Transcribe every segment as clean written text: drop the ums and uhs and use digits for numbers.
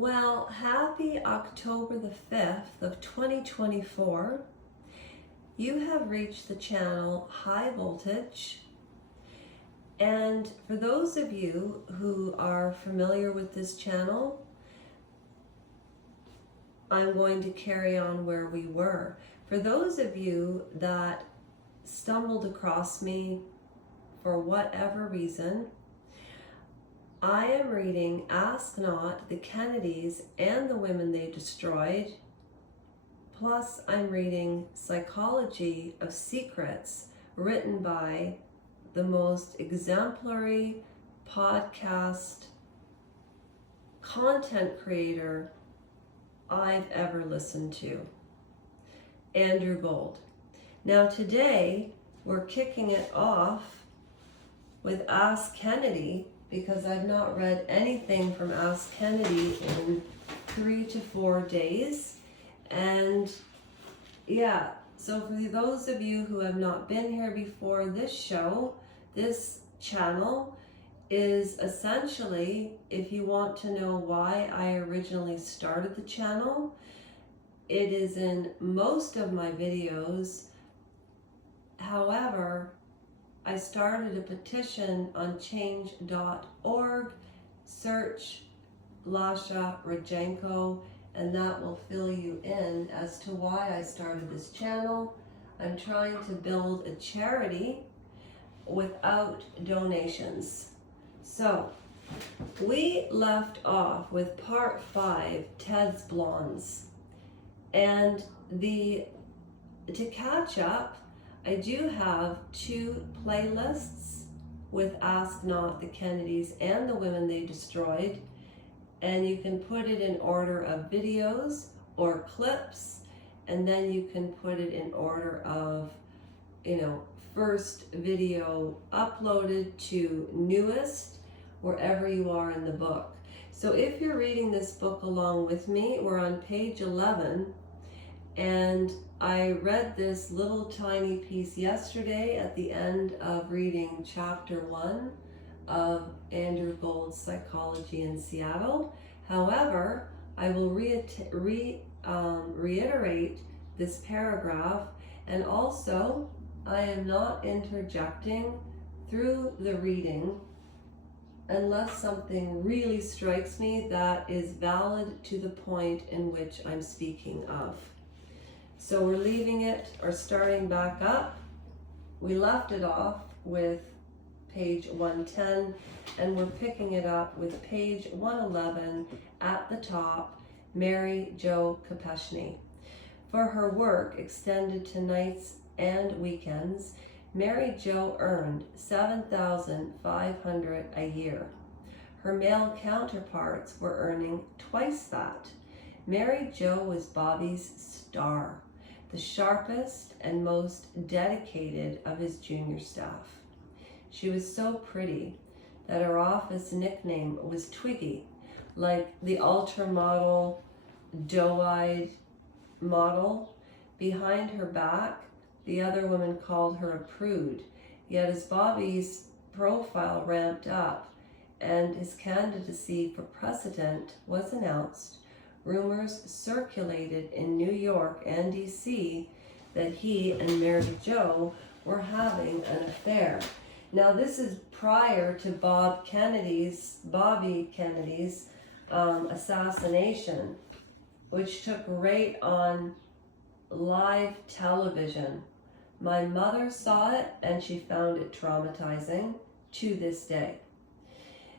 Well, happy October the 5th of 2024. You have reached the channel High Voltage. And for those of you who are familiar with this channel, I'm going to carry on where we were. For those of you that stumbled across me for whatever reason, I am reading Ask Not, the Kennedys and the Women They Destroyed, plus I'm reading Psychology of Secrets, written by the most exemplary podcast content creator I've ever listened to, Andrew Gold. Now today we're kicking it off with Ask Kennedy, because I've not read anything from Ask Kennedy in 3 to 4 days. And yeah, so for those of you who have not been here before, this channel is essentially, if you want to know why I originally started the channel, it is in most of my videos. However, I started a petition on change.org, search Lasha Rajenko, and that will fill you in as to why I started this channel. I'm trying to build a charity without donations. So, we left off with part 5, sBlondes. And to catch up, I do have 2 playlists with Ask Not, the Kennedys and the Women They Destroyed, and you can put it in order of videos or clips, and then you can put it in order of, first video uploaded to newest, wherever you are in the book. So if you're reading this book along with me, we're on page 11, and I read this little tiny piece yesterday at the end of reading chapter 1 of Andrew Gold's Psychology in Seattle. However, I will reiterate this paragraph, and also I am not interjecting through the reading unless something really strikes me that is valid to the point in which I'm speaking of. So we're leaving it, or starting back up. We left it off with page 110, and we're picking it up with page 111 at the top, Mary Jo Kopechne. For her work extended to nights and weekends, Mary Jo earned $7,500 a year. Her male counterparts were earning twice that. Mary Jo was Bobby's star, the sharpest and most dedicated of his junior staff. She was so pretty that her office nickname was Twiggy, like the ultra model, doe-eyed model. Behind her back, the other women called her a prude. Yet as Bobby's profile ramped up and his candidacy for president was announced, rumors circulated in New York and DC that he and Mary Jo were having an affair. Now this is prior to Bobby Kennedy's assassination, which took right on live television. My mother saw it and she found it traumatizing to this day.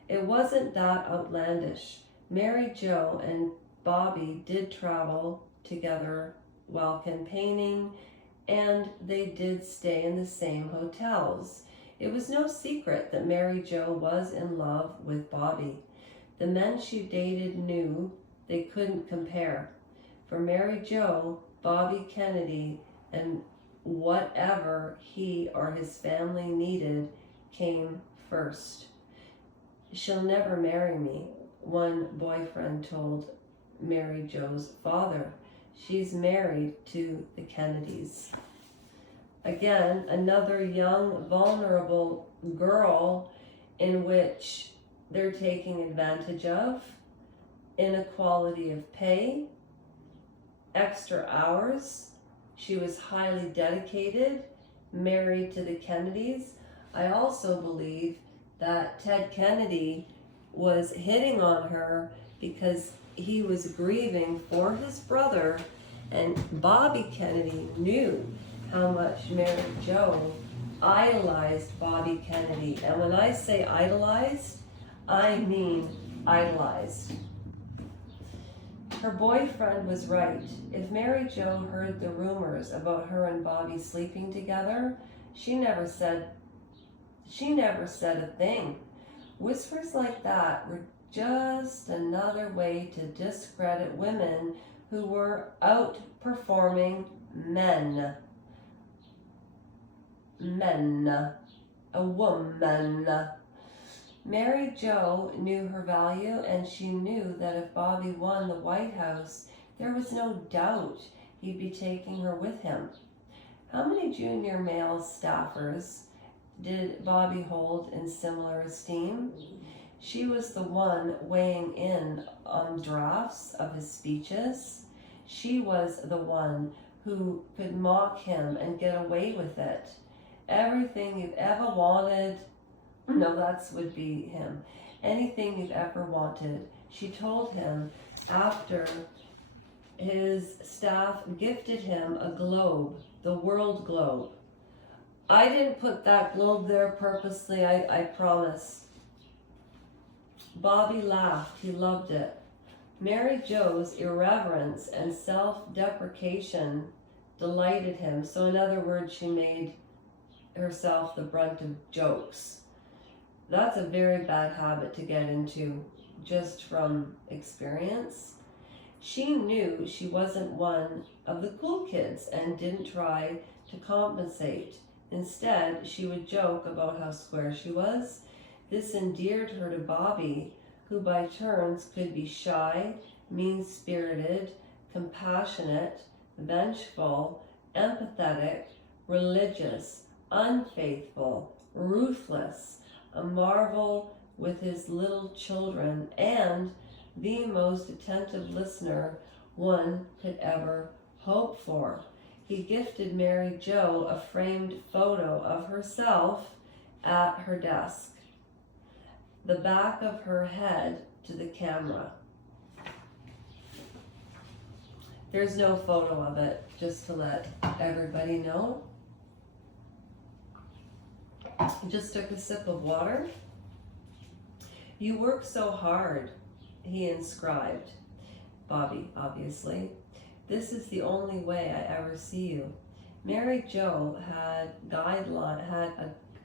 It wasn't that outlandish. Mary Jo and Bobby did travel together while campaigning, and they did stay in the same hotels. It was no secret that Mary Jo was in love with Bobby. The men she dated knew they couldn't compare. For Mary Jo, Bobby Kennedy and whatever he or his family needed came first. "She'll never marry me," one boyfriend told Mary Jo's father. "She's married to the Kennedys." Again, another young, vulnerable girl in which they're taking advantage of. inequality of pay, extra hours. She was highly dedicated, married to the Kennedys. I also believe that Ted Kennedy was hitting on her because he was grieving for his brother, and Bobby Kennedy knew how much Mary Jo idolized Bobby Kennedy. And when I say idolized, I mean idolized. Her boyfriend was right. If Mary Jo heard the rumors about her and Bobby sleeping together, she never said a thing. Whispers like that were just another way to discredit women who were outperforming men. A woman. Mary Jo knew her value, and she knew that if Bobby won the White House, there was no doubt he'd be taking her with him. How many junior male staffers did Bobby hold in similar esteem? She was the one weighing in on drafts of his speeches. She was the one who could mock him and get away with it. Everything you've ever wanted, no, that would be him. Anything you've ever wanted, she told him after his staff gifted him a globe, the world globe. I didn't put that globe there purposely, I promise. Bobby laughed, he loved it. Mary Jo's irreverence and self-deprecation delighted him. So in other words, she made herself the brunt of jokes. That's a very bad habit to get into just from experience. She knew she wasn't one of the cool kids and didn't try to compensate. Instead, she would joke about how square she was. This endeared her to Bobby, who by turns could be shy, mean-spirited, compassionate, vengeful, empathetic, religious, unfaithful, ruthless, a marvel with his little children, and the most attentive listener one could ever hope for. He gifted Mary Jo a framed photo of herself at her desk, the back of her head to the camera. There's no photo of it, just to let everybody know. He just took a sip of water. You work so hard, he inscribed. Bobby, obviously. This is the only way I ever see you. Mary Jo had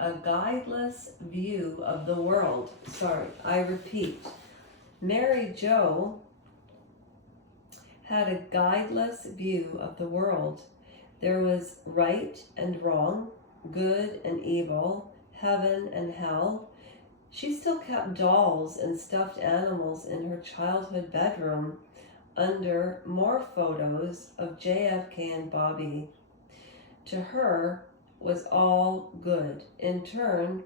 a guideless view of the world. Sorry, I repeat. Mary Jo had a guideless view of the world. There was right and wrong, good and evil, heaven and hell. She still kept dolls and stuffed animals in her childhood bedroom under more photos of JFK and Bobby. To her was all good. In turn,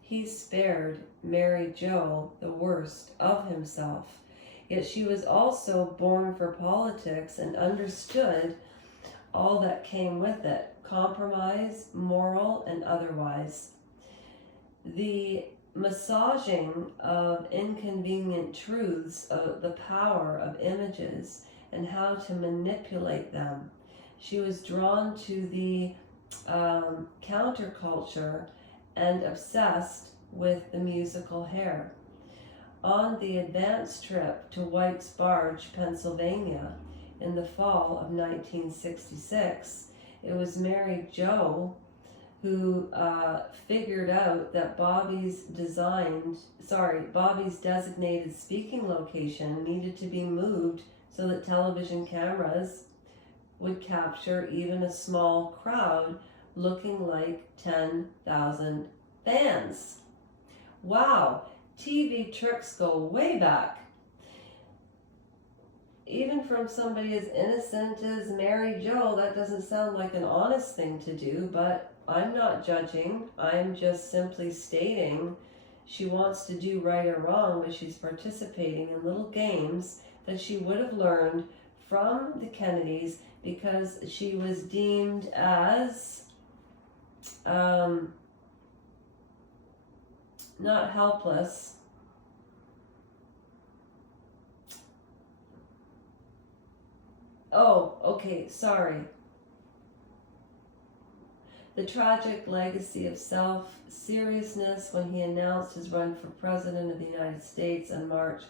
he spared Mary Jo the worst of himself. Yet she was also born for politics and understood all that came with it, compromise, moral and otherwise. The massaging of inconvenient truths of the power of images and how to manipulate them. She was drawn to the counterculture and obsessed with the musical hair. On the advance trip to White's Barge, Pennsylvania, in the fall of 1966, it was Mary Jo who figured out that Bobby's designated speaking location needed to be moved so that television cameras would capture even a small crowd looking like 10,000 fans. Wow, TV tricks go way back. Even from somebody as innocent as Mary Jo, that doesn't sound like an honest thing to do, but I'm not judging. I'm just simply stating she wants to do right or wrong, but she's participating in little games that she would have learned from the Kennedys, because she was deemed as not helpless, the tragic legacy of self-seriousness when he announced his run for President of the United States in March.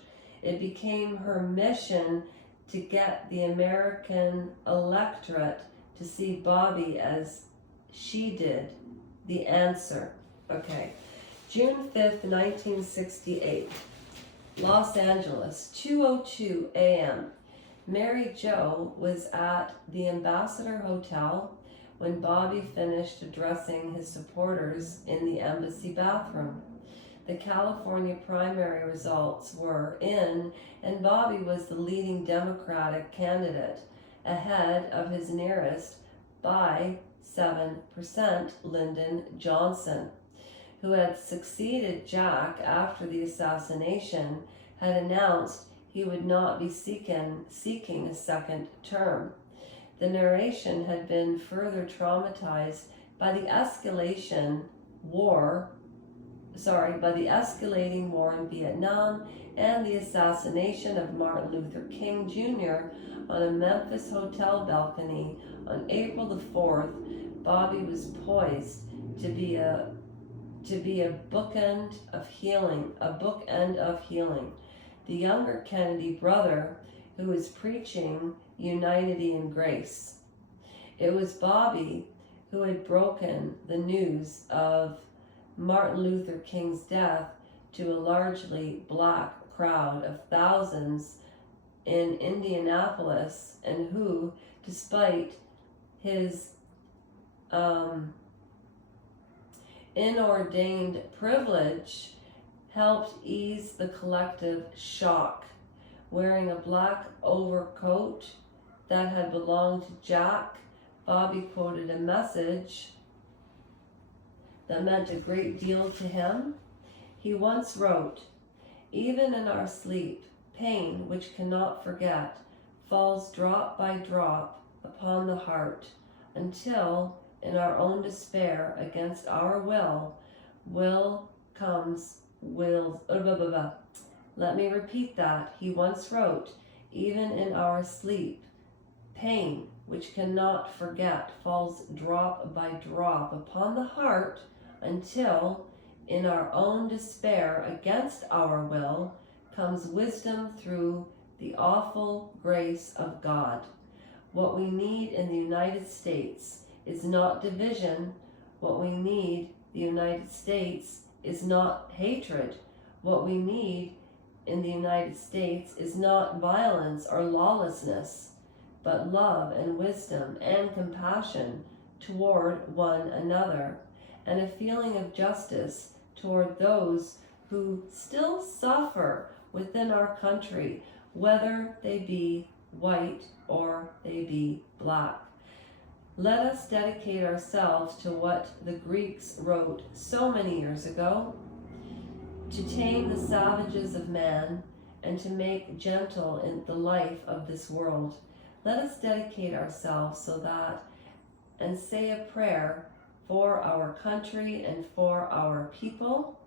It became her mission to get the American electorate to see Bobby as she did, the answer. Okay. June 5th, 1968. Los Angeles, 2:02 a.m. Mary Jo was at the Ambassador Hotel when Bobby finished addressing his supporters in the embassy bathroom. The California primary results were in, and Bobby was the leading Democratic candidate, ahead of his nearest by 7%, Lyndon Johnson, who had succeeded Jack after the assassination, had announced he would not be seeking a second term. The narration had been further traumatized by the escalating war in Vietnam and the assassination of Martin Luther King Jr. on a Memphis hotel balcony on April the 4th. Bobby was poised to be a bookend of healing. The younger Kennedy brother who was preaching unity and grace. It was Bobby who had broken the news of Martin Luther King's death to a largely black crowd of thousands in Indianapolis, and who, despite his inordained privilege, helped ease the collective shock. Wearing a black overcoat that had belonged to Jack, Bobby quoted a message that meant a great deal to him. He once wrote, "Even in our sleep, pain which cannot forget falls drop by drop upon the heart, until in our own despair against our will comes. Let me repeat that. He once wrote, "Even in our sleep, pain which cannot forget falls drop by drop upon the heart, until in our own despair against our will comes wisdom through the awful grace of God." What we need in the United States is not division. What we need in the United States is not hatred. What we need in the United States is not violence or lawlessness, but love and wisdom and compassion toward one another, and a feeling of justice toward those who still suffer within our country, whether they be white or they be black. Let us dedicate ourselves to what the Greeks wrote so many years ago: to tame the savages of man and to make gentle in the life of this world. Let us dedicate ourselves so that, and say a prayer for our country and for our people.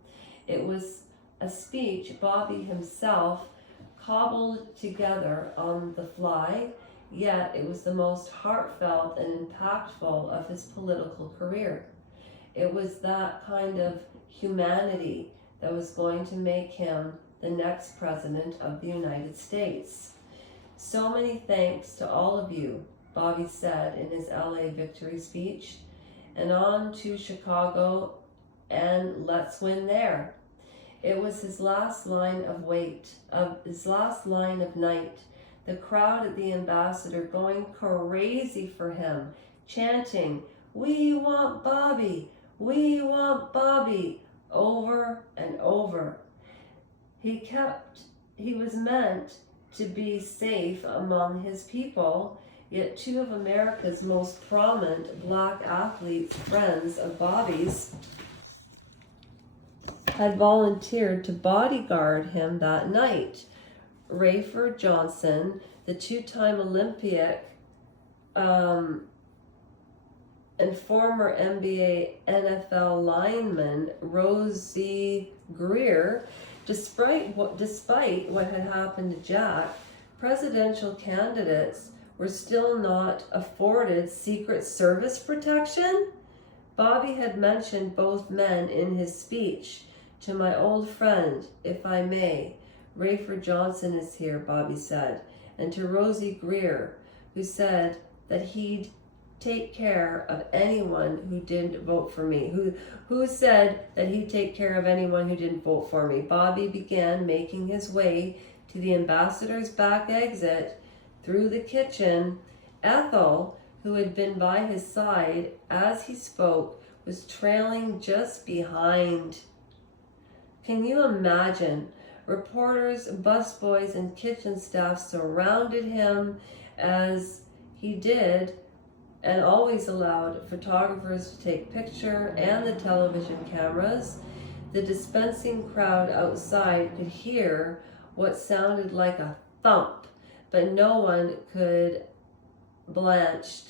It was a speech Bobby himself cobbled together on the fly, yet it was the most heartfelt and impactful of his political career. It was that kind of humanity that was going to make him the next president of the United States. "So many thanks to all of you," Bobby said in his LA victory speech, "and on to Chicago, and let's win there." It was his last line of night. The crowd at the Ambassador going crazy for him, chanting, "We want Bobby! We want Bobby!" over and over. He was meant to be safe among his people, yet two of America's most prominent black athletes, friends of Bobby's, had volunteered to bodyguard him that night. Rafer Johnson, the two-time Olympic and former NBA NFL lineman Rosie Greer, despite what had happened to Jack, presidential candidates were still not afforded Secret Service protection? Bobby had mentioned both men in his speech. To my old friend, if I may, Rafer Johnson is here, Bobby said, and to Rosie Greer, who said that he'd take care of anyone who didn't vote for me. Who said that he'd take care of anyone who didn't vote for me. Bobby began making his way to the ambassador's back exit through the kitchen. Ethel, who had been by his side as he spoke, was trailing just behind. Can you imagine? Reporters, busboys, and kitchen staff surrounded him as he did, and always allowed photographers to take picture and the television cameras. The dispensing crowd outside could hear what sounded like a thump, but no one could blanched.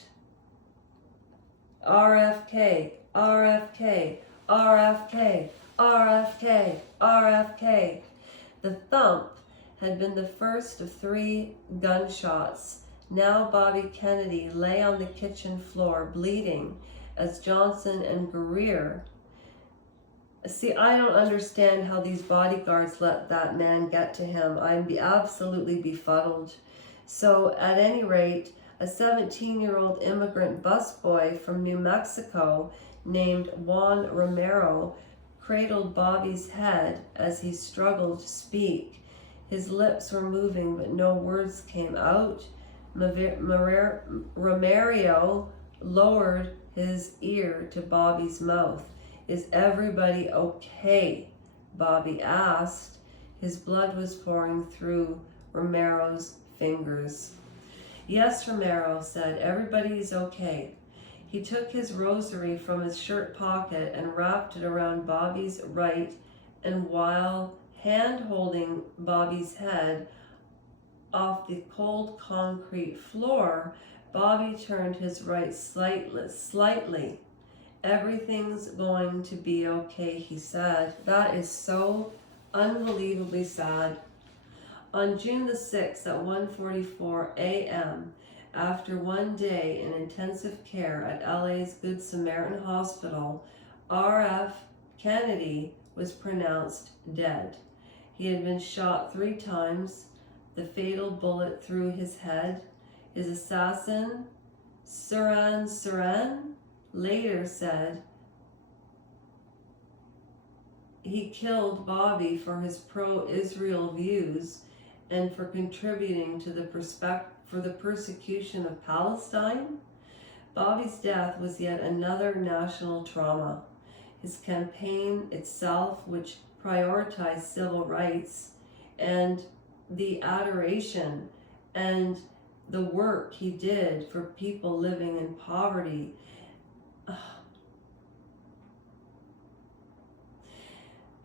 RFK, RFK, RFK, RFK, RFK. The thump had been the first of 3 gunshots. Now Bobby Kennedy lay on the kitchen floor bleeding as Johnson and Greer. See, I don't understand how these bodyguards let that man get to him. I'm absolutely befuddled. So at any rate, a 17-year-old immigrant busboy from New Mexico named Juan Romero cradled Bobby's head as he struggled to speak. His lips were moving, but no words came out. Romero lowered his ear to Bobby's mouth. Is everybody okay? Bobby asked. His blood was pouring through Romero's fingers. Yes, Romero said, everybody's okay. He took his rosary from his shirt pocket and wrapped it around Bobby's right, and while hand-holding Bobby's head off the cold concrete floor, Bobby turned his right slightly. Everything's going to be okay, he said. That is so unbelievably sad. On June the 6th at 1:44 a.m., after one day in intensive care at LA's Good Samaritan Hospital, R.F. Kennedy was pronounced dead. He had been shot 3 times, the fatal bullet through his head. His assassin, Sirhan, later said he killed Bobby for his pro-Israel views and for contributing to the persecution of Palestine. Bobby's death was yet another national trauma. His campaign itself, which prioritized civil rights and the adoration and the work he did for people living in poverty.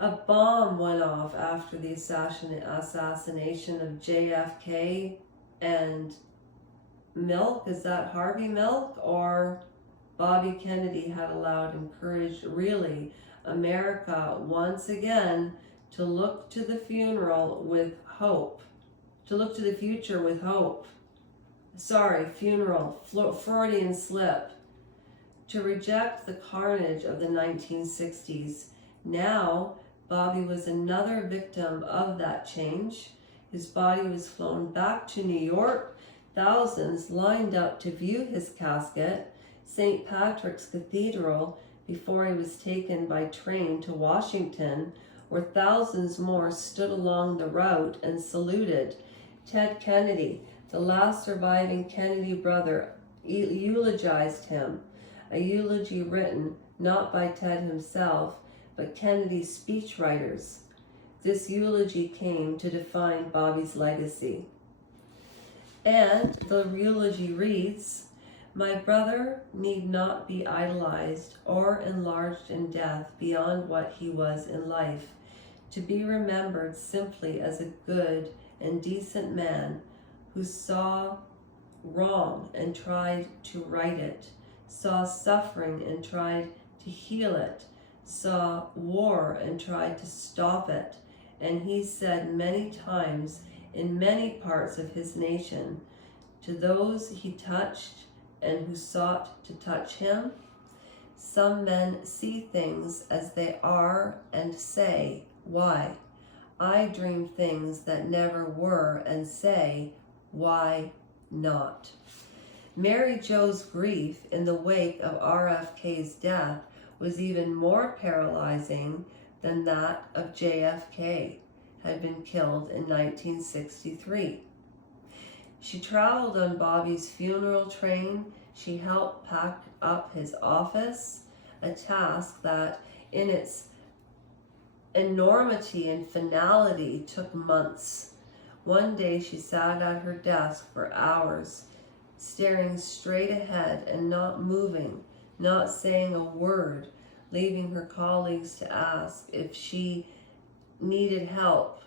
A bomb went off after the assassination of JFK and Milk. Is that Harvey Milk? Or Bobby Kennedy had allowed, encouraged really America once again to look to the funeral with hope. To look to the future with hope. Funeral, Freudian slip. To reject the carnage of the 1960s. Now, Bobby was another victim of that change. His body was flown back to New York. Thousands lined up to view his casket, St. Patrick's Cathedral, before he was taken by train to Washington, where thousands more stood along the route and saluted. Ted Kennedy, the last surviving Kennedy brother, eulogized him, a eulogy written not by Ted himself, but Kennedy's speechwriters. This eulogy came to define Bobby's legacy. And the eulogy reads, "My brother need not be idolized or enlarged in death beyond what he was in life, to be remembered simply as a good and decent man who saw wrong and tried to right it, saw suffering and tried to heal it, saw war and tried to stop it. And he said many times in many parts of his nation to those he touched and who sought to touch him, some men see things as they are and say, why? I dream things that never were and say, why not? Mary Jo's grief in the wake of RFK's death was even more paralyzing than that of JFK had been killed in 1963. She traveled on Bobby's funeral train. She helped pack up his office, a task that in its enormity and finality took months. One day she sat at her desk for hours, staring straight ahead and not moving, not saying a word, leaving her colleagues to ask if she needed help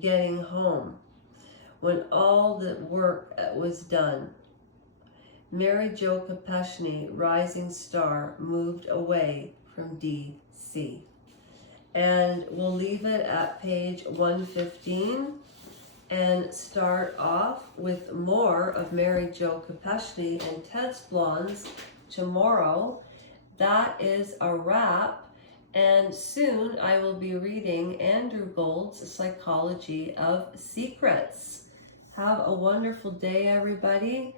getting home. When all the work was done, Mary Jo Kopechne, rising star, moved away from D.C. And we'll leave it at page 115 and start off with more of Mary Jo Kopechne and sBlondes tomorrow. That is a wrap. And soon I will be reading Andrew Gould's Psychology of Secrets. Have a wonderful day, everybody.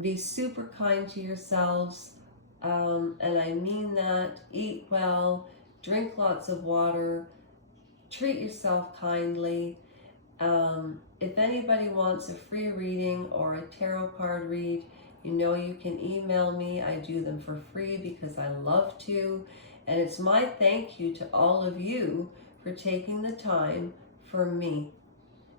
Be super kind to yourselves. And I mean that. Eat well, drink lots of water, treat yourself kindly. If anybody wants a free reading or a tarot card read, you know you can email me. I do them for free because I love to. And it's my thank you to all of you for taking the time for me.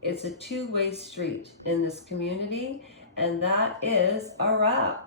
It's a two-way street in this community, and that is a wrap.